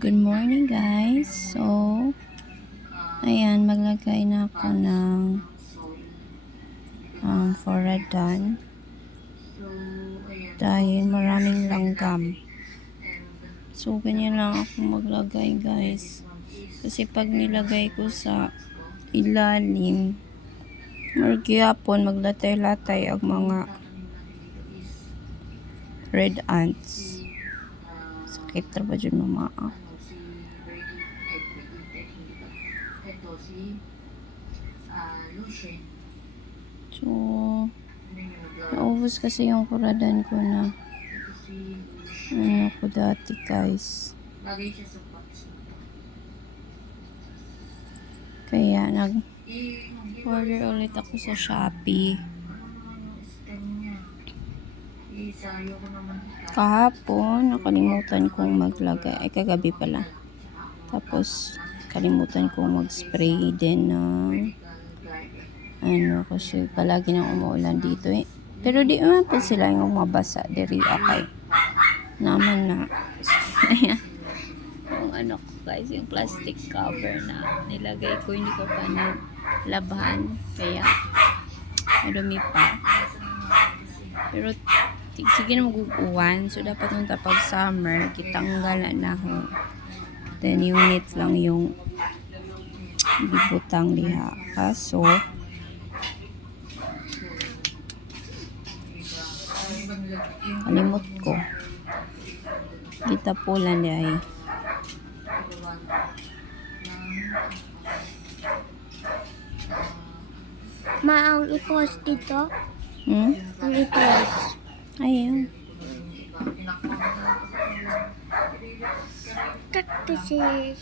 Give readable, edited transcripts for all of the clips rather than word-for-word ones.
Good morning guys. So, ayan, maglagay na ako ng Foradan dahil maraming langgam. So, ganyan lang ako maglagay guys. Kasi pag nilagay ko sa ilalim, magyapon maglatay-latay ang mga red ants. Sakit na ba dyan mga So, naubos kasi yung Foradan ko na ko dati guys. Kaya nag-order ulit ako sa Shopee. Kahapon, nakalimutan kong maglagay. Ay, kagabi pala. Tapos, kalimutan kong mag-spray din ng kasi palagi nang umuulan dito eh. Pero di naman po sila yung mabasa. Diri okay. Naman na. Ayan. Yung guys, yung plastic cover na nilagay ko, hindi ko pa nalabhan. Kaya, madumi pa. Pero, sige na mag-uwan. So, dapat nung tapag summer, kitanggal na ako. Then, unit lang yung bibutang liha. Kaso, kalimot ko. Kita po lang ay. Ang i-post dito? Ang i-post. Ayun. Cactuses.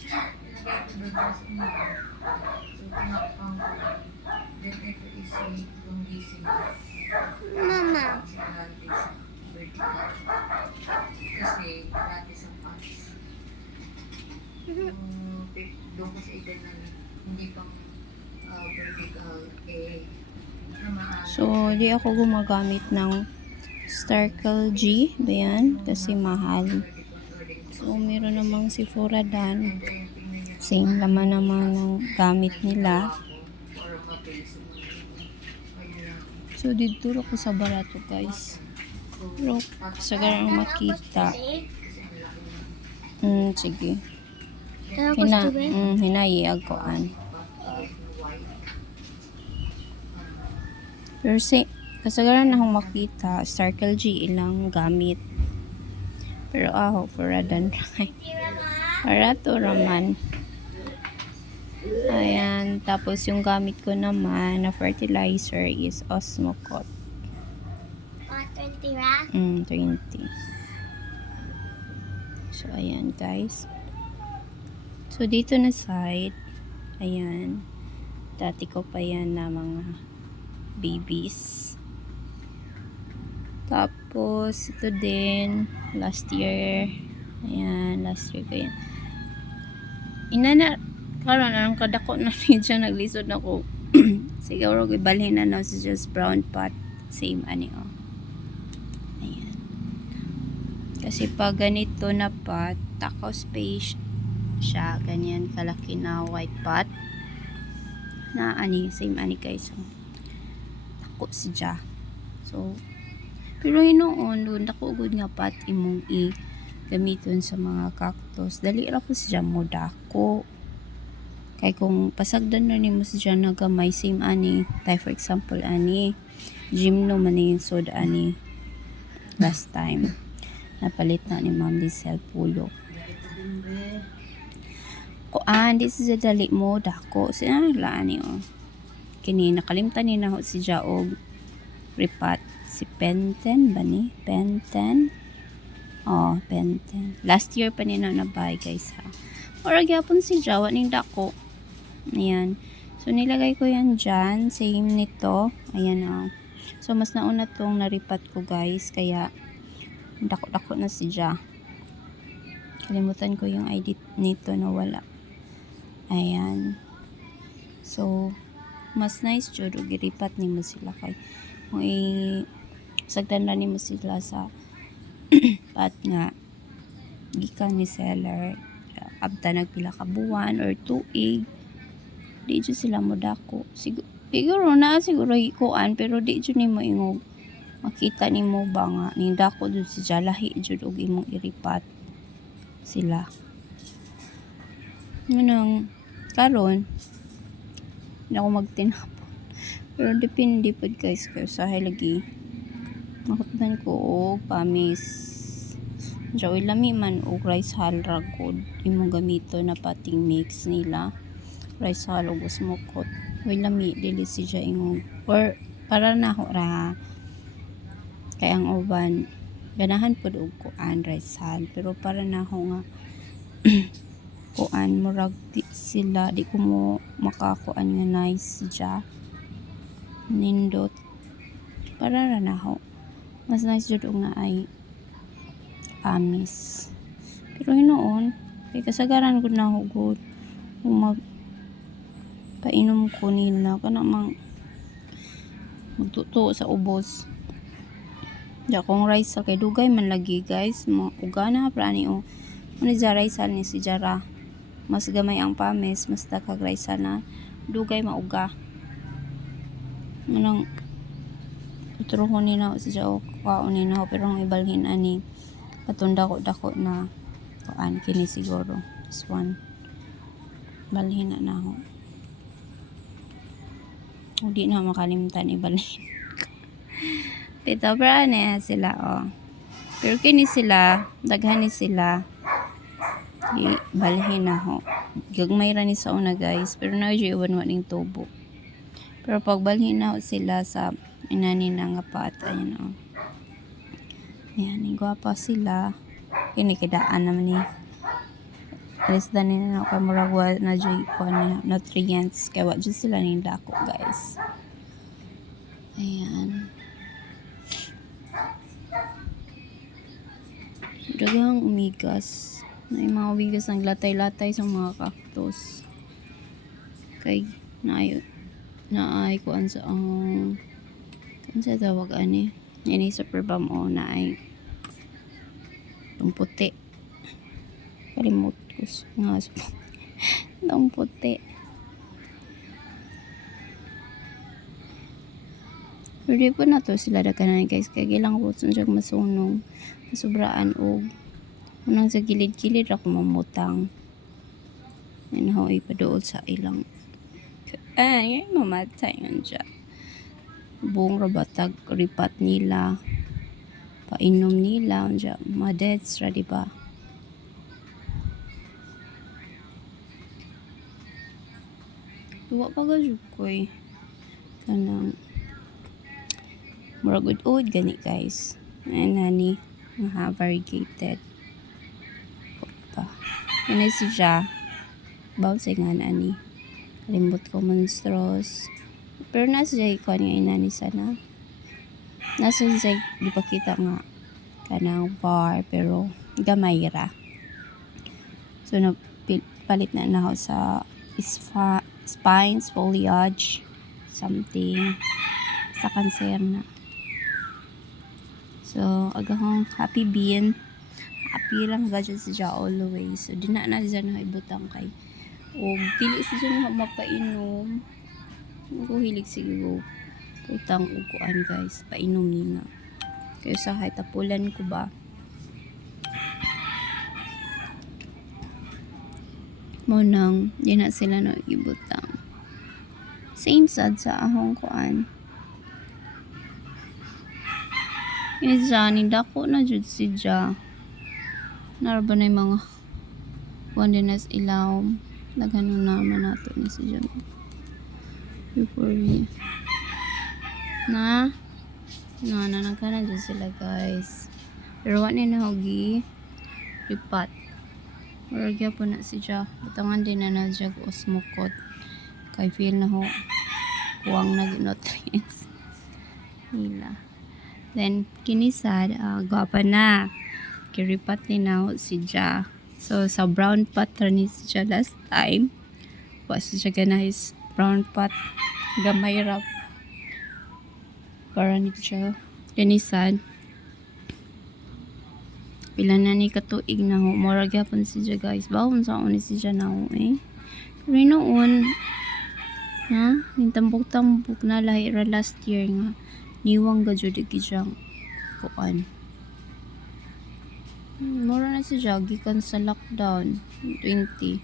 Mama. Kasi dati sa pants. Doon ko sa edad na hindi pa vertical So, di ako gumagamit ng Starkle G. Ba yan? Kasi mahal. So, meron namang si Foradan. Same laman naman ng gamit nila. So, dito ako sa barato guys. Pero, sagarang makita. Sige. Hinayi agoan. Pero kasagaran na akong makita, Starkle G ilang gamit. Pero Foradan barato raman. Ayan, tapos yung gamit ko naman na fertilizer is Osmocote. 20 ra? 20. So, ayan guys. So, dito na side, ayan, dati ko pa yan na mga babies. Tapos, ito din, last year, ayan, last year ko yan. Karon anong kadako na rin siya, naglisod na ko. Siguro, ibalhin na na si just brown pot. Same, Ayan. Kasi pag ganito na pot, takaw space siya, ganyan kalaki na white pot. Na same guys. So, tako siya. So, pero hinoon doon dako gud nga pot imong gamiton sa mga cactus. Dali ra po siya mo dako. Kay kung pasagdan na nimo siya na gamay same like for example gymno man yung soda last time. Napalit na ni Ma'am Lizelle Pulo. This is a dali mo dako. Sila kini nakalimtan ni na si Jaog ripat si Penten ba ni? Penten. Penten. Last year pa ni na nabay guys ha. Ora gyapon si Jawa ning dako. Ayan. So nilagay ko yan dyan. Same nito. Ayan So mas nauna tong naripat ko guys. Kaya dako-dako na si Ja. Kalimutan ko yung ID nito na wala. Ayan. So, mas nice jud og giripat nimo sila kay kung sagdan na nimo sila sa pat nga gikan ni seller abta nagpila ka buwan or tuig, di jud sila modako. Siguro na siguro hikuan pero di jud nimo ingog makita nimo ba nga ning dako jud si lahi jud og imong iripat sila. Nganong karon na ako magtinapon. Pero depende pod guys kay usahay lagi makutdan ko og pamis. Diya lami man og rice hull ragod imong gamito na pating mix nila. Rice hull og smokot. Way lami dili siya ingong or para na ako ra kay ang uban ganahan pod og kuan rice hull pero para na ako nga kuan murag di sila di ko mo makakuan nga nice siya nindot para ra na ako mas nice jud og nga ay amis pero hinoon kay kasagaran gud na ako gud kung mag painom ko nila kana mang magtuto sa ubos. Ja kung rice sa kay dugay man lagi guys mo ugana pra ni o ano ja rice ni si Jara mas gamay ang pames mas dakag rice na dugay mauga manang utruhon ni na si Jao kaon ni na pero ang ibalhin ani patunda ko dako na kuan kini siguro this one balhin na ako hindi na makalimtan ibalhin Pito pra na sila oh. Pero kini sila, daghan ni sila. Balhin na ho. Gagmay ra ni sa una guys, pero na jud iwan wa ning tubo. Pero pag balhin na ho sila sa inani na nga pat ayan oh. Ayan, ni gwapa sila. Kini kidaan naman ni. Alis da nila na kay murag wa na jud ko na nutrients kay wa jud sila ning dako guys. Ayan. Daghang umigas. Na mga umigas ang latay-latay sa mga cactus. Kay naay kuan sa kuan sa tawag ani. Ini super balm o naay ang puti. Kalimot ko nga ang puti. Pero di po na to sila dakanan guys kay ilang po siya masunong sobraan og unang sa gilid-gilid ako mamutang and how ipaduol sa ilang ay mamatay nga siya buong rabatag ripat nila painom nila siya madets ra diba duwa pa gajud koy kanang murag ud gani guys and nani nga variegated pa ini siya bounce nga ani kalimbot ko monstrous pero nasa siya ikaw nga inani sana nasa siya dipakita nga kanang bar pero gamay ra so palit na ako sa spines foliage something sa cancer na. So, agahong happy bean. Happy lang gadget siya always. So, di na siya nakibutang kay. O, dili siya na mapainom. Ako hilig siguro. Putang uguan guys. Painom nila. Kaya sa kahit tapulan ko ba. Monang, di na sila nakibutang. Same sad sa ahong kuan. Ini Johnny, dako na jud si Ja. Naraba na yung mga wandinas ilaw. Nagano naman nato ni si Ja. Before we. Nagkana dyan sila guys. Pero wala na hogi. Ripat. Maragya po na si Ja. Butangan din na siya osmokot. Kay feel na ho. Kuwang nag-nutrients. Nila. Then, kinisad, gwapa na. Kiripat ni na si Ja. So, sa brown pot ni si Ja last time. Was siya ganahis brown pot. Gamay rap. Para ni siya. Kinisad. Pila na ni katuig na ho. Mura gyapon siya guys. Bawon sa ni siya na ho eh. Pero noon, ha? Yung tambok-tambok na lahi ra last year nga. Niwang gadyo di gijang kuan. Mura na siya. Gikan sa lockdown. 20.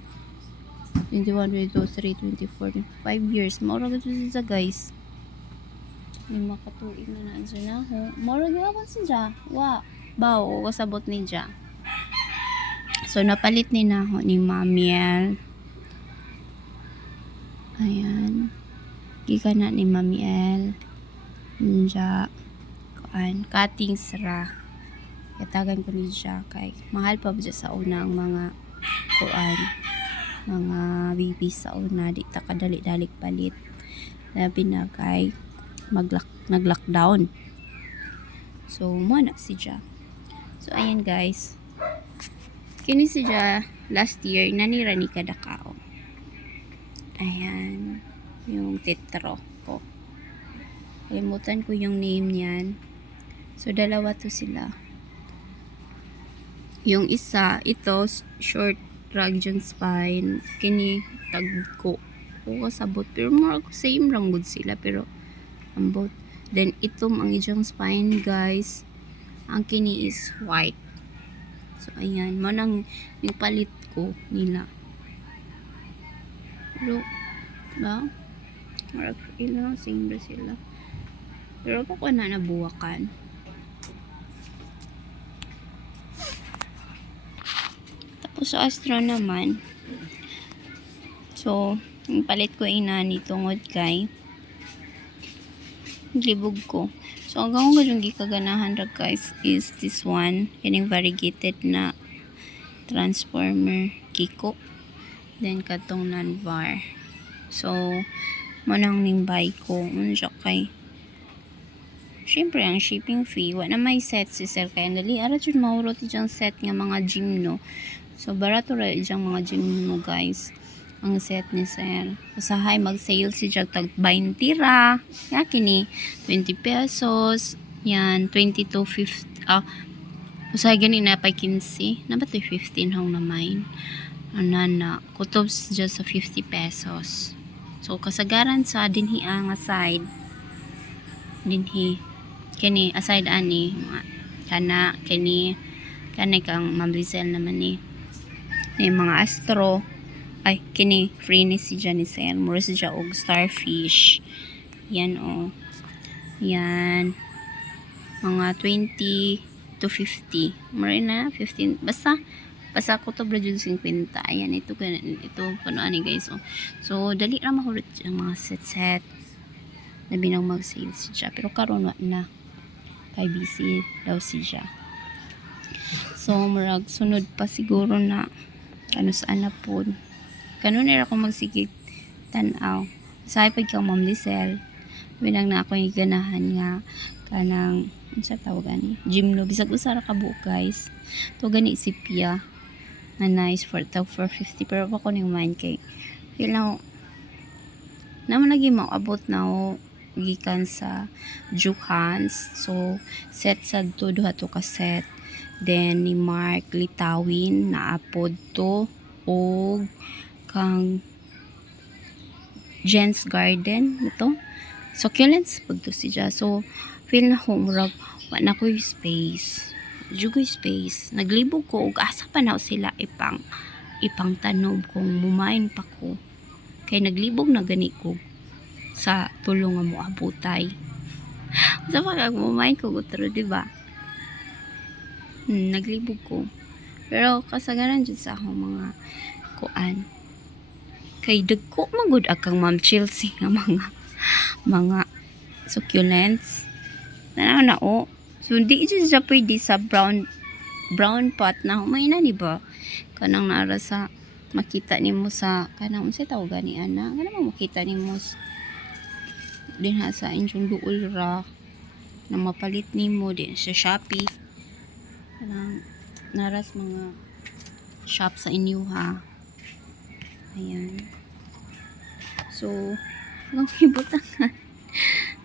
21, 22, 23, 24, 5 years. Mura gadyo siya guys. Yung makatuig na naan siya na ho. Mura gyapon siya. Wa. Baw. O kasabot ni siya. So, napalit ni na ho ni Mamiel. Ayan. Gika na ni Mamiel. Ninja. Kuan. Cutting sra. Katagan ko ni siya kay mahal pa ba siya sa una ang mga kuan. Mga babies sa una. Di ta kadali-dalik palit. Labi na kay nag-lockdown. So, muna si siya. So, ayan guys. Kini si siya last year nanira ni Kadakao. Ayan. Yung tetro ko. Kalimutan ko yung name niyan. So, dalawa to sila. Yung isa, ito, short rag yung spine. Kini, tagko. O kasabot. Pero more same lang good sila. Pero, ambot. Then, itom ang ijang spine, guys. Ang kini is white. So, ayan. Manang yung palit ko nila. Pero, ba? Marag ila, same ba sila? Pero pa ko na nabuwakan. Tapos sa Astro naman, so, yung palit ko inani tungod kay libog ko. So, hanggang ko yung gikaganahan ra guys is this one. Kining variegated na transformer Kiko. Then, katong non-var. So, manang nimbay ko. Ano siya kay syempre, ang shipping fee. Wala na may set si sir. Kaya dali, ara dyan maurot dyan set nga mga gym, no? So, barato ra dyan mga gym, no, guys. Ang set ni sir. Usahay, mag-sale si dyan tag 20 ra. Yakin ni, 20 pesos. Yan, 22, 50. Usahay ganin na pa 15. Nabat 15 hong naman. Anana, kutobs dyan sa 50 pesos. So, kasagaran sa dinhi ang aside. Dinhi. Kini, aside ani. Kana, kini. Kana kang mamlisel naman ni. Ni mga Astro. Ay, kini, free ni si Janicel. Mura si siya og starfish. Yan o. Yan. Mga 20 to 50. Mura na, 15. Basta ko to bro 50. Ayan, ito paano ani guys. So, dali ra mahurot ang mga set. Labi nang mag-save siya. Pero karon wa na. Kay busy daw siya. So, murag sunod pa siguro na ano saan na po. Kanon na ako magsigit tanaw. Sa pag kang Ma'am Lisel. Binang na ako yung ganahan nga kanang ano sa tawag ani? Gymno. Bisag usara ka buok guys. To gani si Pia. Na nice for 450 pero ako ning mind kay feel na naman lagi mo abot na ako gikan sa Juhans. So set sa duha to ka set. Then ni Mark Litawin na apod to og kang Jen's Garden ito. Succulents pud to siya. So feel na ko murag wa na ko space. Jugoy space. Naglibog ko ug asa pa na sila ipang tanom kung mumain pa ko. Kay naglibog na gani ko sa tulong nga mo abutay. Sa pagkag mumain ko gutro, di ba? Naglibog ko. Pero kasagaran jud sa akong mga kuan. Kay dagko magud akang Ma'am Chelsea nga mga succulents. Na o. So, di siya pwede sa brown pot na humay na, diba? Kanang nara sa makita ni mo sa kanang sa tawag ni ana. Kanang makita ni mo din ha sa inyong duol ra na mapalit ni mo din sa Shopee. Kanang naras mga shop sa inyo ha. Ayan. So, ang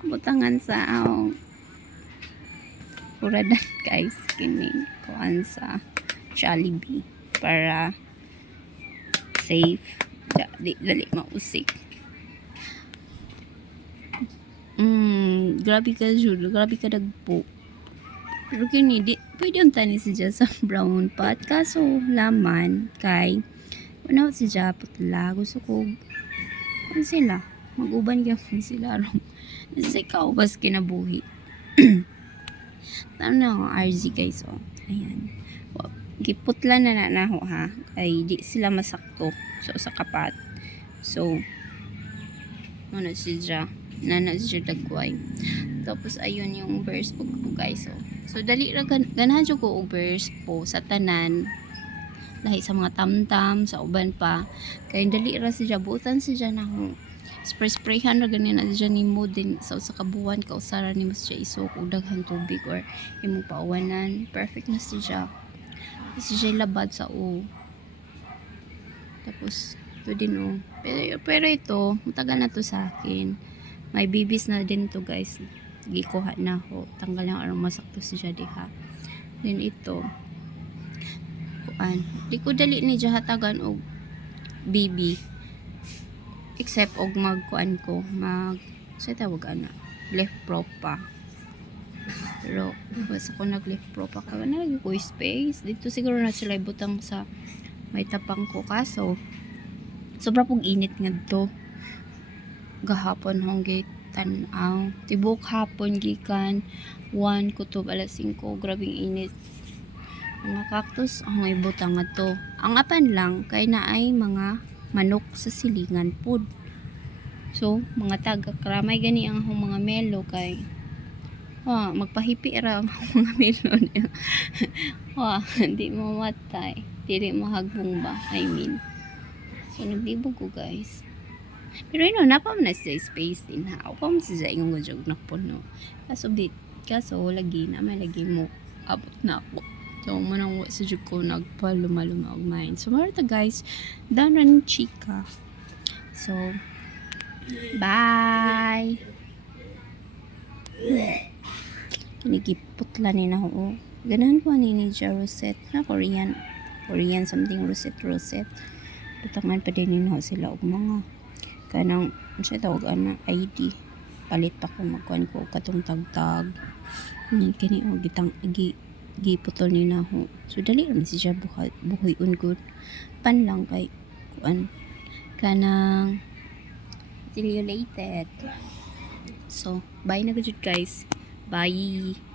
butangan sa puradan guys kining kuan sa Jollibee para safe di dali mausik. Grabe ka Jud, grabe ka dagpo. Pero kini di pwede yung tani siya sa brown pot kaso laman kay una si putla gusto ko ano sila mag-uban gyapon sila ron nasa kaubas kinabuhi. Tama na ako RZ guys oh. Ayan. Giputla na naho ha kay di sila masakto sa kapat. So ano siya nana siya dagway. Tapos ayun yung verse po guys oh. So dali ra ganahan jud ko og verse po sa tanan lahi sa mga tamtam sa uban pa kay dali ra siya butan siya na sprayhan ra ganin na siya nimo din sa usa ka buwan ka usara nimo siya isok og daghang tubig or imong pauwanan perfect na siya labad sa tapos ito din pero ito matagal na to sa akin may bibis na din to guys gikuha na ho tanggal lang arang masakto siya diha then ito kuan di ko dali ni hatagan og baby except og magkuan ko sa tawag ana left prop pa pero basta ko nag left prop pa ka na lagi ko space dito siguro na sila ibutang sa may tapang ko kaso sobra pong init nga to gahapon hong gate tanaw tibok hapon gikan 1 kutob alas 5 grabing init mga cactus ang ibutang nga to ang apan lang kay naay mga manok sa silingan pod so mga taga karamay gani ang mga melo kay magpahipi ra ang mga melo niya di mamatay dili mahagbong ba I mean so naglibog ko guys pero yun napam na sa space din ha upam siya yung gajog na puno kaso lagi na may lagi mo abot na ako so manang sa jud ko nagpaluma-luma og mine so marita guys done ran chika so bye kinigiputla ni na ho ganahan ko ni siya rosette na Korean something rosette butangan pa din ho sila og mga kanang siya tawag ana ID palit pa ko magkuhan ko katong tagtag kini o giputol ni na ho so dali rin siya buhay good pan lang kay kuan kanang see you later so bye na gud guys bye.